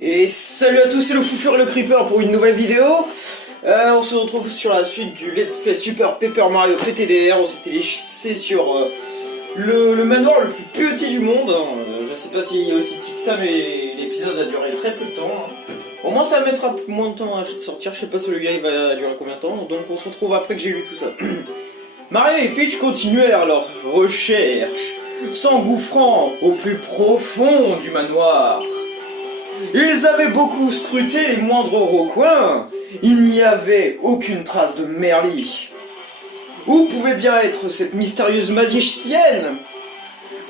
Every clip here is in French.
Et salut à tous, c'est le Foufure et le Creeper pour une nouvelle vidéo. On se retrouve sur la suite du Let's Play Super Paper Mario PTDR. On s'était laissé sur le manoir le plus petit du monde. Je sais pas s'il y a aussi petit que ça, mais l'épisode a duré très peu de temps. Au moins ça mettra moins de temps à sortir, je sais pas celui-là il va durer combien de temps. Donc on se retrouve après que j'ai lu tout ça. Mario et Peach continuèrent leur recherche, s'engouffrant au plus profond du manoir. Ils avaient beaucoup scruté les moindres recoins. Il n'y avait aucune trace de Merly. Où pouvait bien être cette mystérieuse magicienne?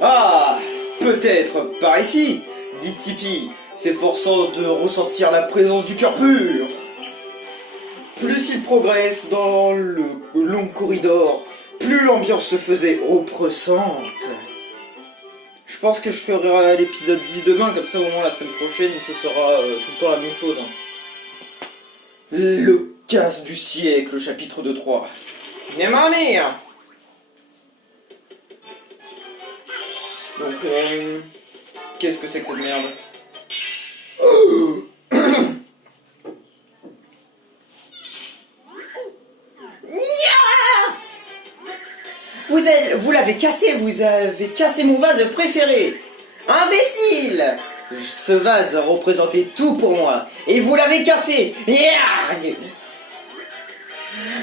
Ah, peut-être par ici, dit Tippy, s'efforçant de ressentir la présence du cœur pur. Plus il progresse dans le long corridor, plus l'ambiance se faisait oppressante. Je pense que je ferai l'épisode 10 demain, comme ça au moins la semaine prochaine ce sera tout le temps la même chose. Le casse du siècle, chapitre 2-3. Némania. Donc, qu'est-ce que c'est que cette merde? Vous l'avez cassé, vous avez cassé mon vase préféré. Imbécile! Ce vase représentait tout pour moi, et vous l'avez cassé. Yarg!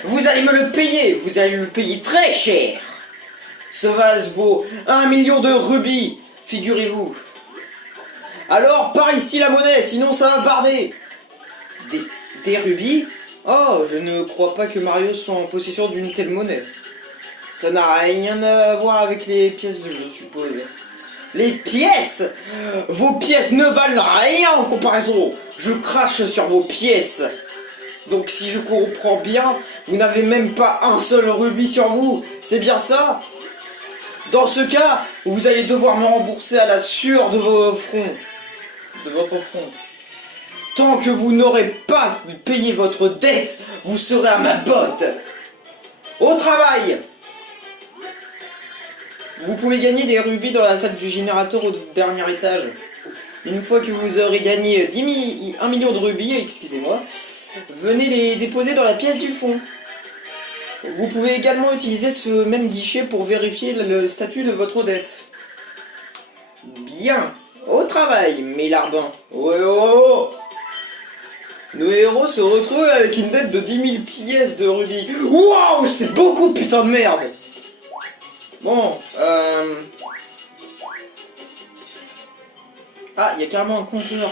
Vous allez me le payer, vous allez le payer très cher. Ce vase vaut 1 million de rubis, figurez-vous. Alors, par ici la monnaie, sinon ça va barder. Des rubis? Oh, je ne crois pas que Mario soit en possession d'une telle monnaie. Ça n'a rien à voir avec les pièces, je suppose. Les pièces? Vos pièces ne valent rien en comparaison. Je crache sur vos pièces. Donc si je comprends bien, vous n'avez même pas un seul rubis sur vous. C'est bien ça? Dans ce cas, vous allez devoir me rembourser à la sueur de vos fronts. De votre front. Tant que vous n'aurez pas payé votre dette, vous serez à ma botte. Au travail! Vous pouvez gagner des rubis dans la salle du générateur au dernier étage. Une fois que vous aurez gagné 1 million de rubis, excusez-moi, venez les déposer dans la pièce du fond. Vous pouvez également utiliser ce même guichet pour vérifier le statut de votre dette. Bien, au travail, mes larbins. Oh, oh, oh. Nos héros se retrouvent avec une dette de 10 000 pièces de rubis. Waouh, c'est beaucoup, putain de merde! Bon, Ah, il y a carrément un compteur.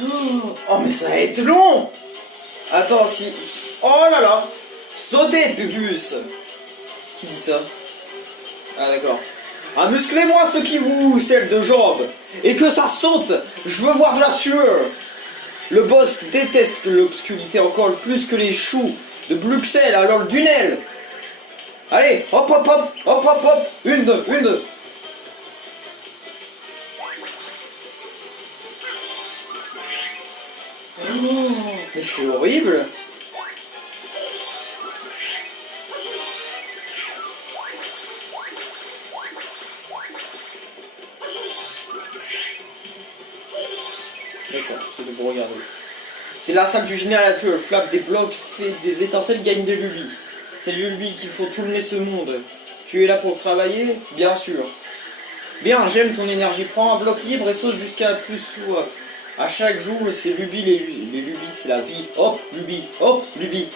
Oh, mais ça va être long! Attends, Oh là là! Sautez, Pupus! Qui dit ça? Ah, d'accord. Ah, musclez-moi ce qui vous celle de jambes! Et que ça saute! Je veux voir de la sueur! Le boss déteste l'obscurité encore plus que les choux de Bruxelles, alors le Dunel! Allez, hop hop hop, hop hop hop, une, deux. Oh, mais c'est horrible. D'accord, c'est de vous regarder. C'est la salle du générateur, flappe des blocs, fait des étincelles, gagne des rubis. C'est lui qui faut tourner ce monde. Tu es là pour travailler? Bien sûr. Bien, j'aime ton énergie. Prends un bloc libre et saute jusqu'à plus soif. À chaque jour, c'est Luby, les lubis, c'est la vie. Hop, Luby, hop, Luby.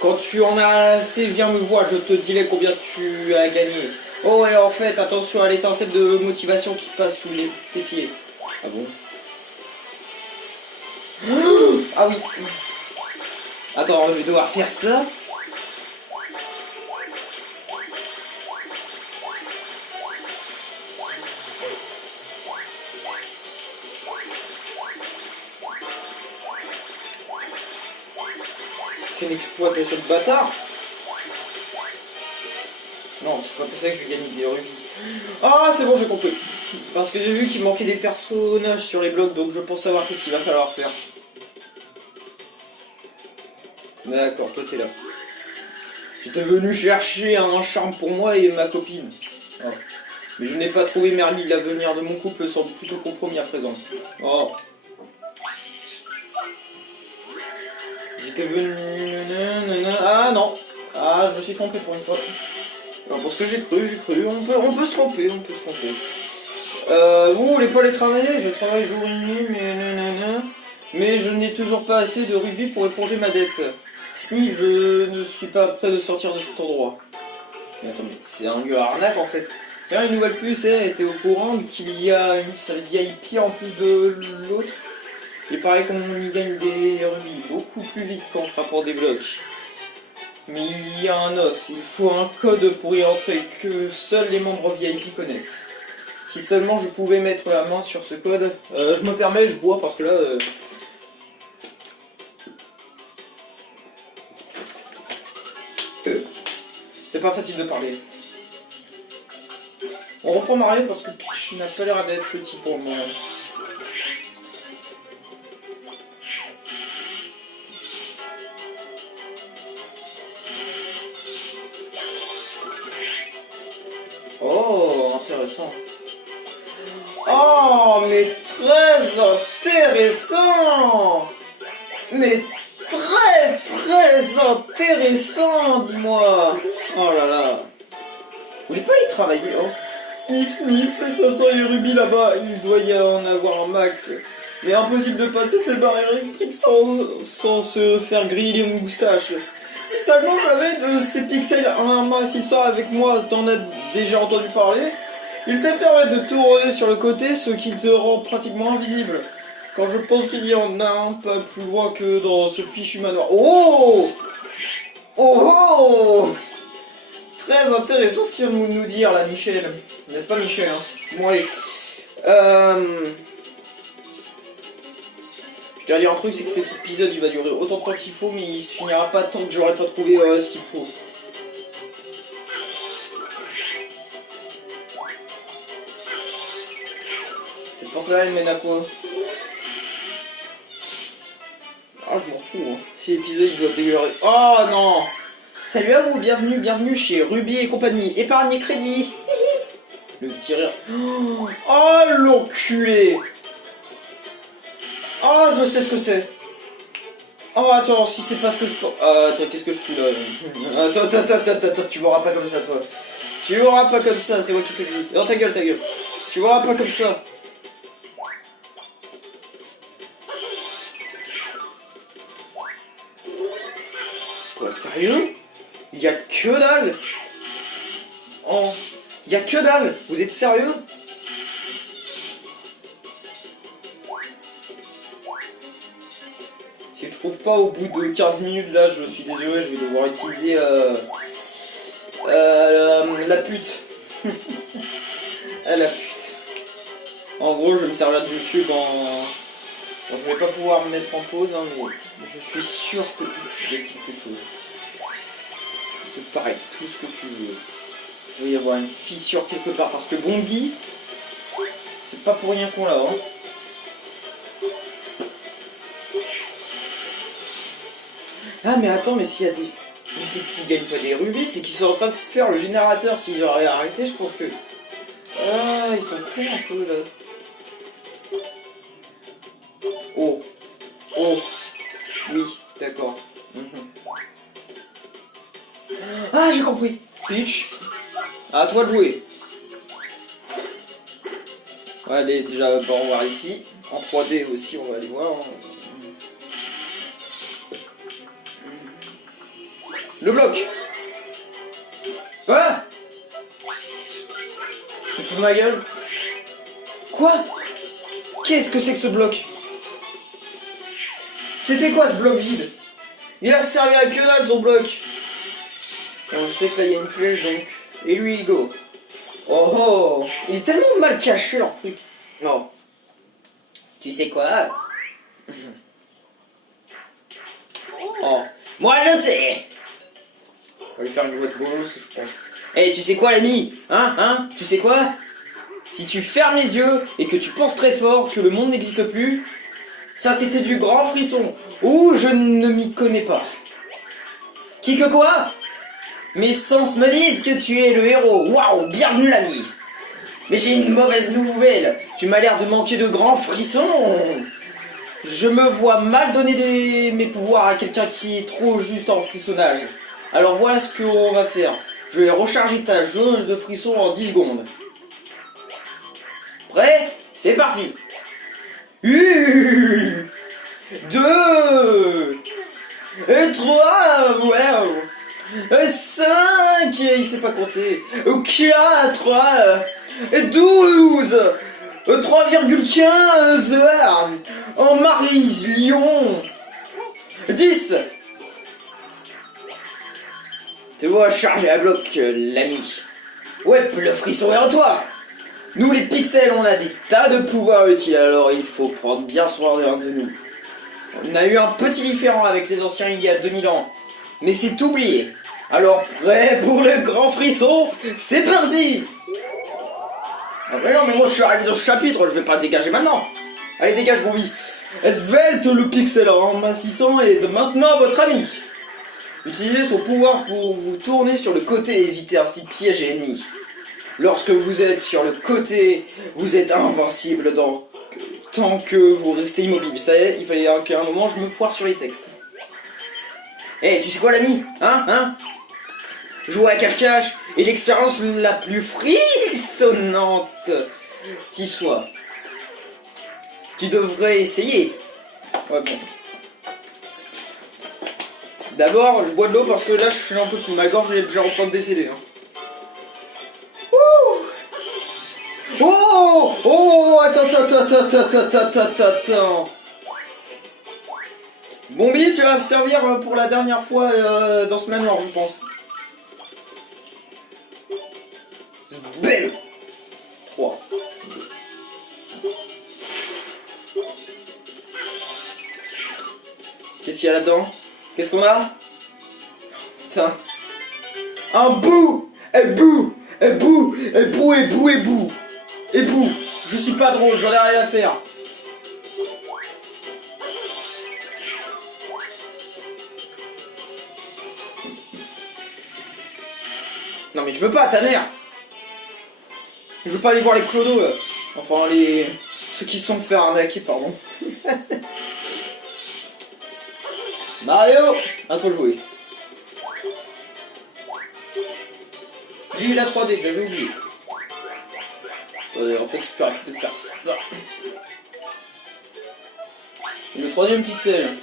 Quand tu en as assez, viens me voir, je te dirai combien tu as gagné. Oh, et en fait, attention à l'étincelle de motivation qui passe sous tes pieds. Ah bon? Ah oui. Attends, je vais devoir faire ça. C'est une exploitation de bâtard. Non, c'est pas pour ça que je vais gagner des rubis. Ah, c'est bon, j'ai compris. Parce que j'ai vu qu'il manquait des personnages sur les blocs, donc je pense savoir qu'est-ce qu'il va falloir faire. D'accord, toi t'es là. J'étais venu chercher un charme pour moi et ma copine. Oh. Mais je n'ai pas trouvé Merly, l'avenir de mon couple semble plutôt compromis à présent. Oh. j'étais venu... Ah non. Ah, je me suis trompé pour une fois. Non, parce que j'ai cru. On peut se tromper, vous voulez pas aller travailler? Je travaille jour et nuit, mais je n'ai toujours pas assez de rubis pour éponger ma dette. Sniff, je ne suis pas prêt de sortir de cet endroit. Mais attends, mais c'est un lieu à arnaque en fait. Tiens, une nouvelle puce, elle était au courant qu'il y a une salle VIP en plus de l'autre. Il paraît qu'on y gagne des rubis beaucoup plus vite qu'en frappant des blocs. Mais il y a un os, il faut un code pour y entrer que seuls les membres VIP connaissent. Si seulement je pouvais mettre la main sur ce code. Je me permets, je bois parce que là... c'est pas facile de parler. On reprend Mario parce que Peach n'a pas l'air d'être petit pour le moment. Oh, intéressant. Oh, mais très intéressant. Mais très intéressant, dis-moi. Oh là là. Vous voulez pas y travailler, oh? Sniff, ça sent les rubis là-bas. Il doit y en avoir un max. Mais impossible de passer ces barrières électriques sans se faire griller les moustaches. Si seulement j'avais de ces pixels un massissant avec moi, t'en as déjà entendu parler. Il te permet de tourner sur le côté, ce qui te rend pratiquement invisible. Quand je pense qu'il y en a un pas plus loin que dans ce fichu manoir. Oh! Oh! Très intéressant ce qu'il vient de nous dire là, Michel. N'est-ce pas, Michel, hein? Bon, allez. Je dois dire un truc, c'est que cet épisode il va durer autant de temps qu'il faut, mais il se finira pas tant que j'aurai pas trouvé ce qu'il faut. Cette porte-là, elle mène à quoi? Ah, je m'en fous, hein. Cet épisode il doit dégueuler. Oh non! Salut à vous, bienvenue chez Ruby et compagnie. Épargne et crédit. Le petit rire. Oh l'enculé! Oh, je sais ce que c'est. Oh, attends, si c'est pas ce que je... attends, qu'est-ce que je fous là? Attends, tu m'auras pas comme ça, toi. Tu m'auras pas comme ça, c'est moi qui te dis. Non, ta gueule. Tu m'auras pas comme ça. Quoi, sérieux? Y'a que dalle? Oh, y'a que dalle? Vous êtes sérieux? Si je trouve pas au bout de 15 minutes là, je suis désolé, je vais devoir utiliser la pute. La pute. En gros, je vais me servir de YouTube en... Bon, je vais pas pouvoir me mettre en pause, hein, mais je suis sûr que ici il y a quelque chose. Je te pareil, tout ce que tu veux. Il doit y avoir une fissure quelque part, parce que Bongi, c'est pas pour rien qu'on l'a, hein. Ah mais attends, mais s'il y a des... Mais c'est qu'ils gagnent pas des rubis, c'est qu'ils sont en train de faire le générateur. S'ils auraient arrêté, je pense que... Ah, ils sont cons un peu là. Oh. Oh. Oui, d'accord. Ah, j'ai compris. Peach. À toi de jouer. Ouais, allez, déjà, on va voir ici. En 3D aussi, on va aller voir. Le bloc. Quoi? Tu te fous de ma gueule? Quoi? Qu'est-ce que c'est que ce bloc? C'était quoi ce bloc vide? Il a servi à que dalle son bloc. On sait que là il y a une flèche donc. Et lui il go. Oh oh. Il est tellement mal caché leur truc. Non. Tu sais quoi? Oh. Moi je sais. On va lui faire une voix de bolos, je pense. Eh, tu sais quoi, l'ami? Hein? Tu sais quoi? Si tu fermes les yeux et que tu penses très fort que le monde n'existe plus, ça c'était du grand frisson. Ou je ne m'y connais pas. Qui que quoi? Mes sens me disent que tu es le héros. Waouh, bienvenue l'ami. Mais j'ai une mauvaise nouvelle. Tu m'as l'air de manquer de grands frissons. Je me vois mal donner mes pouvoirs à quelqu'un qui est trop juste en frissonnage. Alors voilà ce qu'on va faire. Je vais recharger ta jauge de frissons en 10 secondes. Prêt? C'est parti. 1, 2, 3, wow. 5, il sait pas compter. 4, 12, 3,15 en Maryse, Lyon. 10. Te vois chargé à bloc, l'ami. Ouais, le frisson est en toi. Nous les pixels, on a des tas de pouvoirs utiles, alors il faut prendre bien soin de nous. On a eu un petit différend avec les anciens il y a 2000 ans, mais c'est oublié. Alors prêt pour le grand frisson? C'est parti! Ah mais non, mais moi je suis arrivé dans ce chapitre, je vais pas dégager maintenant. Allez, dégage, Bambi. Svelte le pixel en massissant est maintenant votre ami. Utilisez son pouvoir pour vous tourner sur le côté et éviter ainsi piège et ennemis. Lorsque vous êtes sur le côté, vous êtes invincible tant que vous restez immobile. Ça y est, il fallait qu'à un moment je me foire sur les textes. Eh, tu sais quoi l'ami? Hein? Jouer à cache-cache est l'expérience la plus frissonnante qui soit. Tu devrais essayer. Ouais, bon. D'abord, je bois de l'eau parce que là je suis un peu plus. Ma gorge est déjà en train de décéder. Hein. Oh, attends. Bombi, tu vas servir pour la dernière fois dans ce manoir, je pense. Belle 3. Qu'est-ce qu'il y a là-dedans? Qu'est-ce qu'on a? Putain. Un bout. Bou. Je suis pas drôle, j'en ai rien à faire. Non mais je veux pas, ta mère. Je veux pas aller voir les clodos là. Enfin ceux qui se sont fait arnaquer, pardon. Mario, à toi de jouer. Lui la 3D, j'avais oublié. En fait c'est plus rapide de faire ça. Le troisième pixel.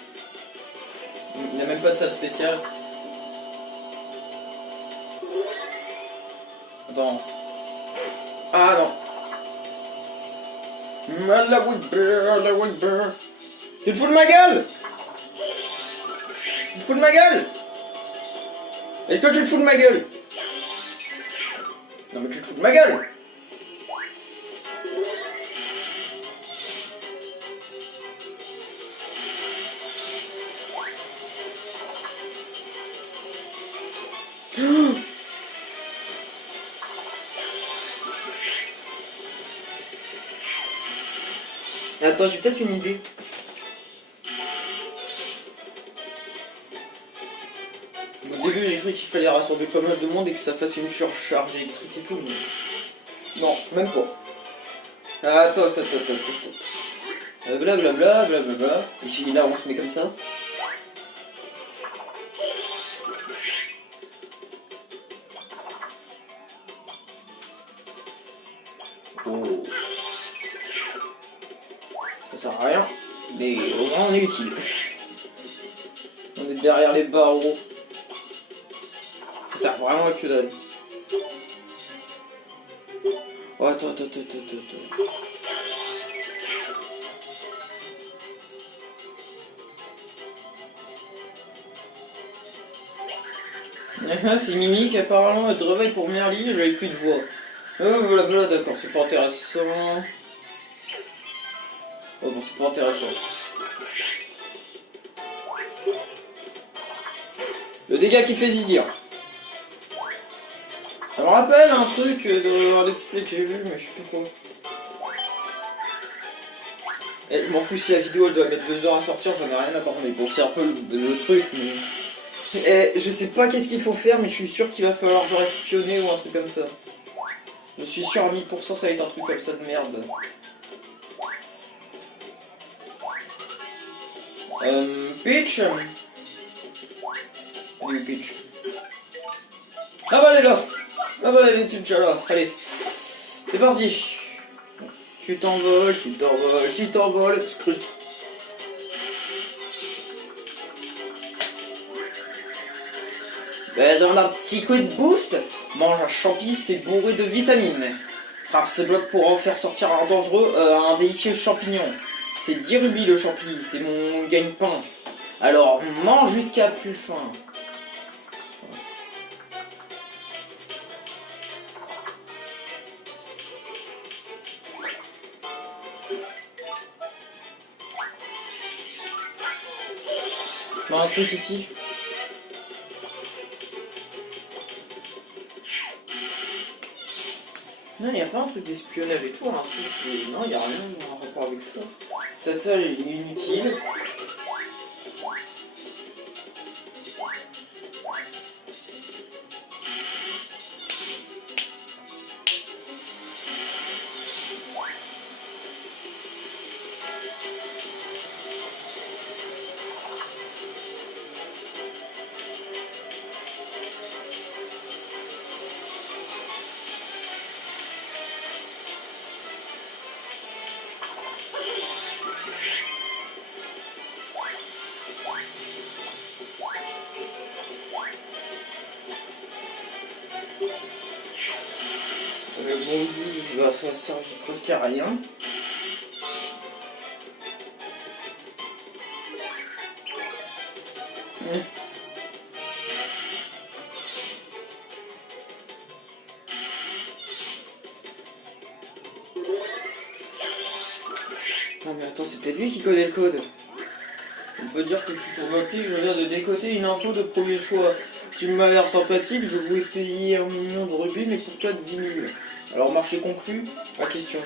Il n'a même pas de salle spéciale. Attends. Ah non. La Woodbear. Tu te fous de ma gueule? Tu te fous de ma gueule? Est-ce que tu te fous de ma gueule? Non mais tu te fous de ma gueule? Attends, j'ai peut-être une idée. Au début, j'ai cru qu'il fallait rassembler pas mal de monde et que ça fasse une surcharge électrique et tout, mais... Non, même pas. Attends. Blablabla. Et là, on se met comme ça. Oh. Ça sert à rien, mais au moins on est utile. On est derrière les barreaux. Ça sert vraiment à que dalle. Oh, attends. C'est Mimi qui apparemment te réveille pour Merli, j'avais plus de voix. Oh blablabla, d'accord, c'est pas intéressant. Oh bon, c'est pas intéressant. Le dégât qui fait zizir. Ça me rappelle un truc dans Let's Play que j'ai vu, mais je sais plus quoi. Eh, je m'en fous si la vidéo elle doit mettre 2 heures à sortir, j'en ai rien à parler. Bon, c'est un peu le truc, mais... Eh, je sais pas qu'est-ce qu'il faut faire, mais je suis sûr qu'il va falloir genre espionner ou un truc comme ça. Je suis sûr à 1000% ça va être un truc comme ça de merde. Peach. Elle est où, Peach? Ah bah elle est là. Ah bah elle est déjà là. Allez, c'est parti. Tu t'envoles, tu t'envoles, tu t'envoles. Scrute. Besoin d'un petit coup de boost? Mange un champi, c'est bourré de vitamines. Frappe ce bloc pour en faire sortir un dangereux, un délicieux champignon. C'est 10 rubis le champi, c'est mon gagne-pain. Alors mange jusqu'à plus faim. Un truc ici. Non, il n'y a pas un truc d'espionnage et tout, hein. Non, il n'y a rien en rapport avec ça. Cette salle est inutile. Le bon goût, bah, ça sert presque à rien. Non mais attends, c'est peut-être lui qui connaît le code. On peut dire que je suis ton papier, je viens de décoter une info de premier choix. Tu m'as l'air sympathique, je voulais payer 1 million de rubis, mais pour toi 10 000. Alors marché conclu, la question.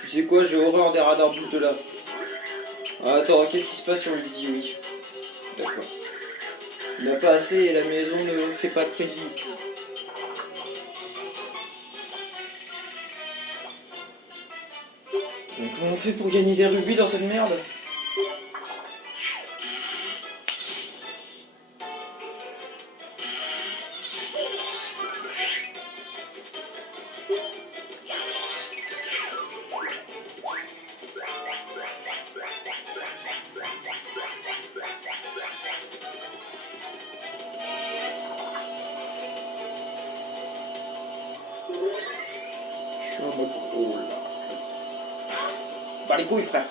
Tu sais quoi, j'ai horreur des radars, bouge de là. Ah, attends, qu'est-ce qui se passe si on lui dit oui? D'accord. Il n'a pas assez et la maison ne fait pas crédit. Mais comment on fait pour gagner des rubis dans cette merde? Je suis en mode oh là. Bah les couilles frère.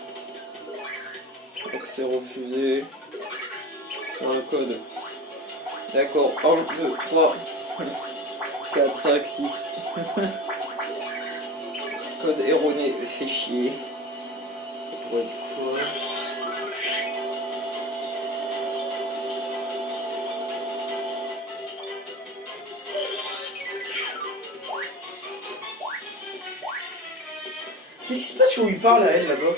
Accès refusé. Un code. D'accord, 1, 2, 3, 4, 5, 6. Code erroné, fait chier. Ça pourrait être quoi? Qu'est-ce qui se passe si on lui parle à elle là-bas?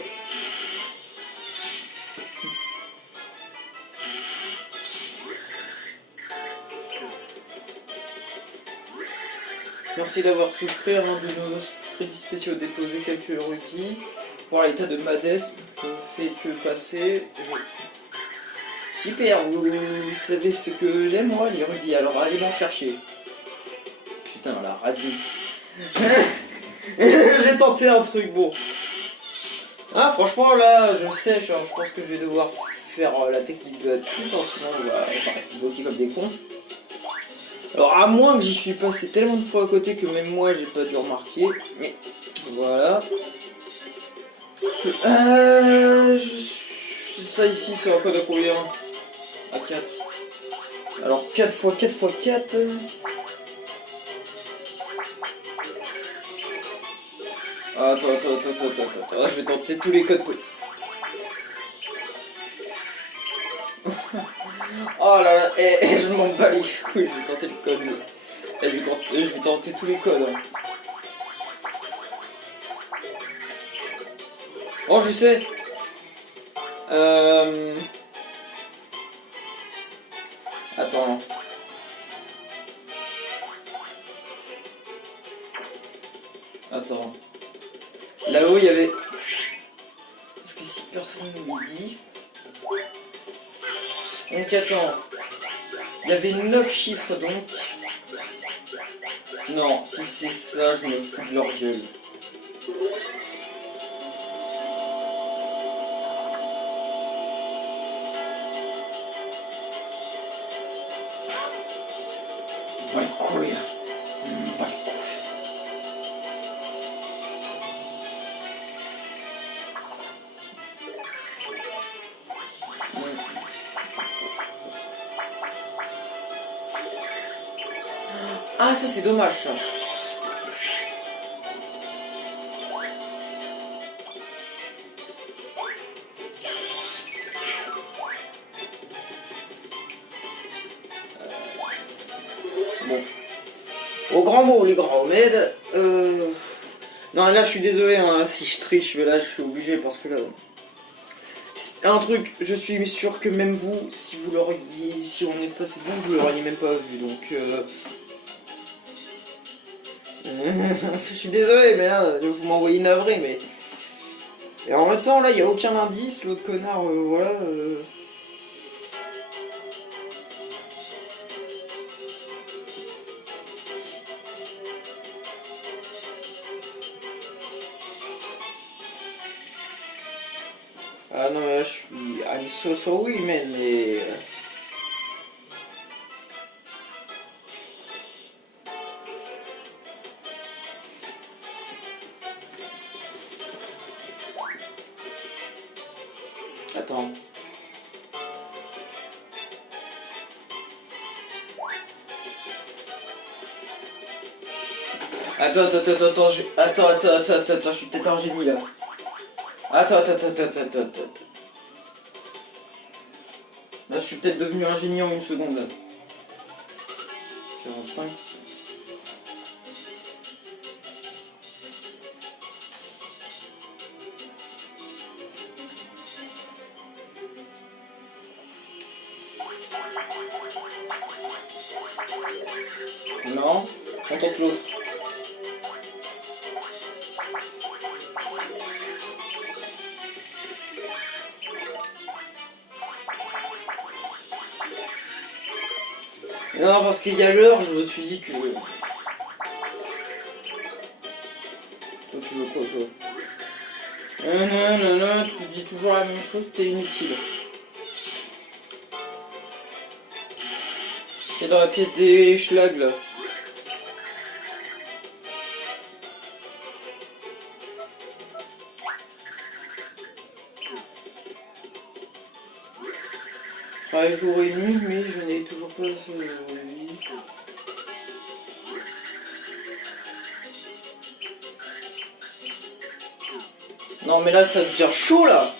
Merci d'avoir souscrit à un de nos crédits spéciaux. Déposer quelques rubis. Voir l'état de ma dette. Je ne fais que passer. Super, vous savez ce que j'aime moi, les rubis. Alors allez m'en chercher. Putain, la radie. J'ai tenté un truc, bon. Ah, franchement, là, je sèche. Hein. Je pense que je vais devoir faire la technique de la pute, hein, sinon on va rester bloqué comme des cons. Alors, à moins que j'y suis passé tellement de fois à côté que même moi, j'ai pas dû remarquer. Mais, voilà. Ça ici, c'est un code à combien? À 4. Alors, 4 x 4 x 4... Attends, je vais tenter tous les codes. Oh là là, je m'en bats les couilles, je vais tenter le code. Je vais tenter tous les codes. Hein. Oh, je sais. Attends. Attends. Là-haut, il y avait... Parce que si personne ne me dit... Donc attends. Il y avait 9 chiffres donc. Non, si c'est ça, je me fous de leur gueule. Pas les couilles. Pas les couilles. Ah, ça c'est dommage ça. Bon. Au grand mot, les grands remèdes. Non, là je suis désolé hein, si je triche, mais là je suis obligé parce que là. Un truc, je suis sûr que même vous, si vous l'auriez. Si on est passé devant, vous l'auriez même pas vu. Donc. Je suis désolé, mais là, vous m'envoyez navré, mais. Et en même temps, là, il n'y a aucun indice, l'autre connard, voilà. Ah non, mais là, je suis. I'm so sorry, man, mais. Attends. Attends, je suis peut-être un génie là. Attends. Là, je suis peut-être devenu un génie en une seconde là. 45. Non, on tente l'autre. Non, parce qu'il y a l'heure, je me suis dit que. Toi, tu veux quoi, toi? Non, tu dis toujours la même chose, t'es inutile. C'est dans la pièce des schlags, là. Travaille jour et nuit, mais je n'ai toujours pas ce... Non mais là ça devient chaud là.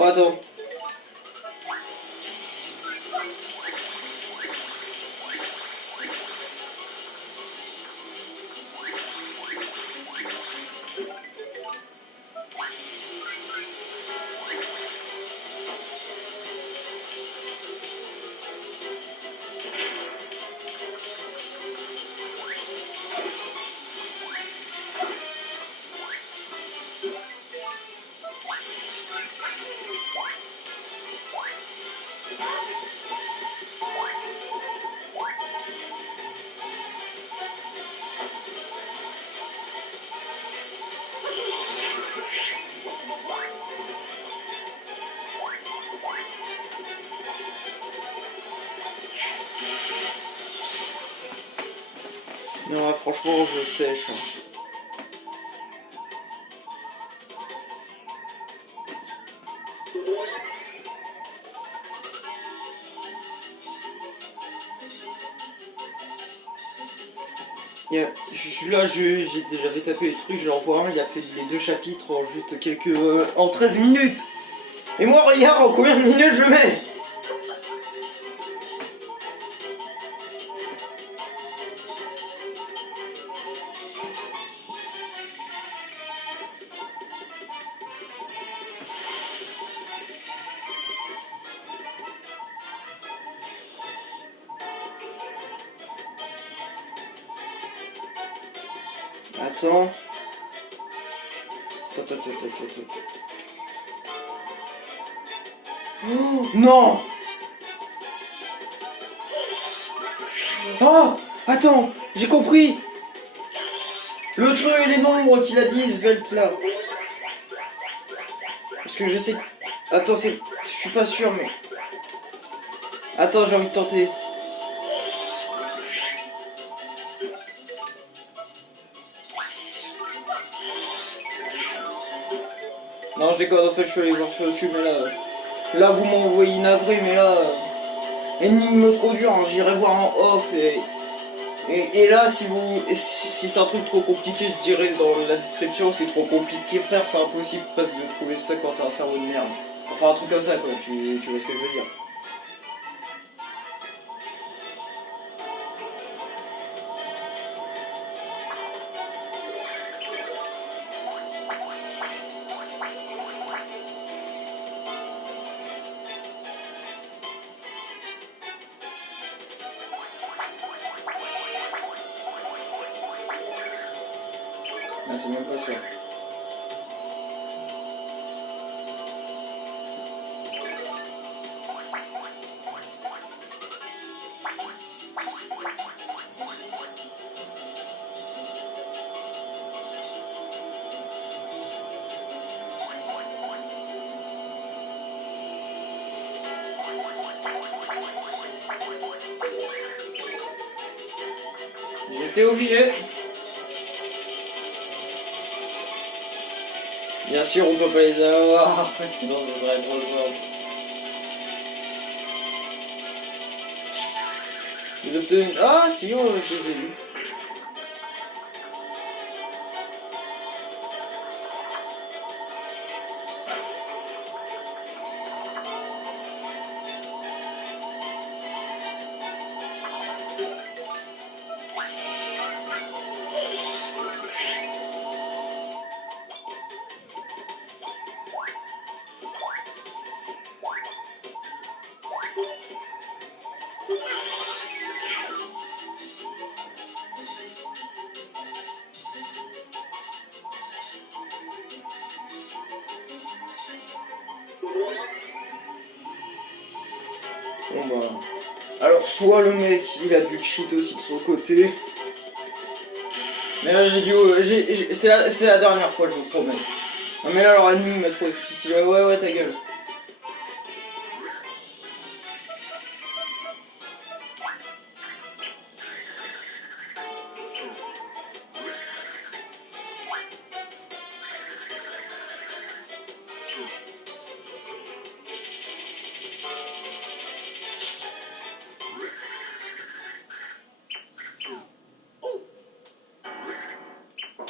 Oh, attends. Non, franchement, je sèche. J'avais tapé les trucs, je l'envoie un, il a fait les 2 chapitres en juste quelques... en 13 minutes. Et moi regarde en combien de minutes je mets. Attends. Oh, non. Oh, attends, j'ai compris. Le truc, les nombres qu'il a dit, Svelte là. Parce que je sais que... Attends, c'est... Je suis pas sûr, mais... Attends, j'ai envie de tenter. Non, je déconne, en fait, je suis allé voir sur YouTube, mais là... Là, vous m'envoyez navré, mais là... énigme trop dur, hein, j'irai voir en off, et là, si c'est un truc trop compliqué, je dirais dans la description, c'est trop compliqué, frère, c'est impossible presque de trouver ça quand t'as un cerveau de merde. Enfin, un truc comme ça, quoi, tu vois ce que je veux dire. Ah, c'est même pas ça. J'étais obligé. Bien sûr, on peut pas les avoir, sinon ce serait trop simple. Vous obtenez... Ah, si, on les ai lus. Bon bah... Alors soit le mec, il a du cheat aussi de son côté. Mais là j'ai dit, c'est la dernière fois, je vous promets. Non mais là leur anime est trop difficile. Ouais, ta gueule.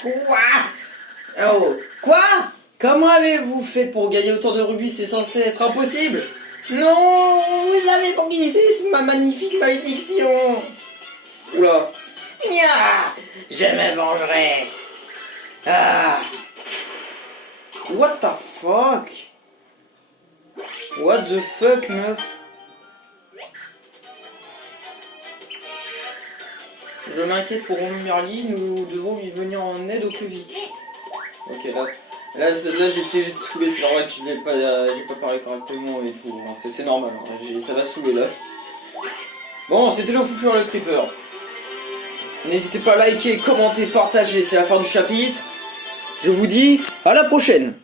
Quoi? Oh, quoi? Comment avez-vous fait pour gagner autant de rubis? C'est censé être impossible. Non, vous avez organisé ma magnifique malédiction. Oula. Nya, je me vengerai. Ah. What the fuck? What the fuck, meuf? Je m'inquiète pour Merly, nous devons lui venir en aide au plus vite. Ok, là j'étais saoulé, c'est normal que j'ai pas parlé correctement et tout, c'est normal, hein. Ça va saouler là. Bon, c'était le Foufure le Creeper. N'hésitez pas à liker, commenter, partager, c'est la fin du chapitre. Je vous dis à la prochaine.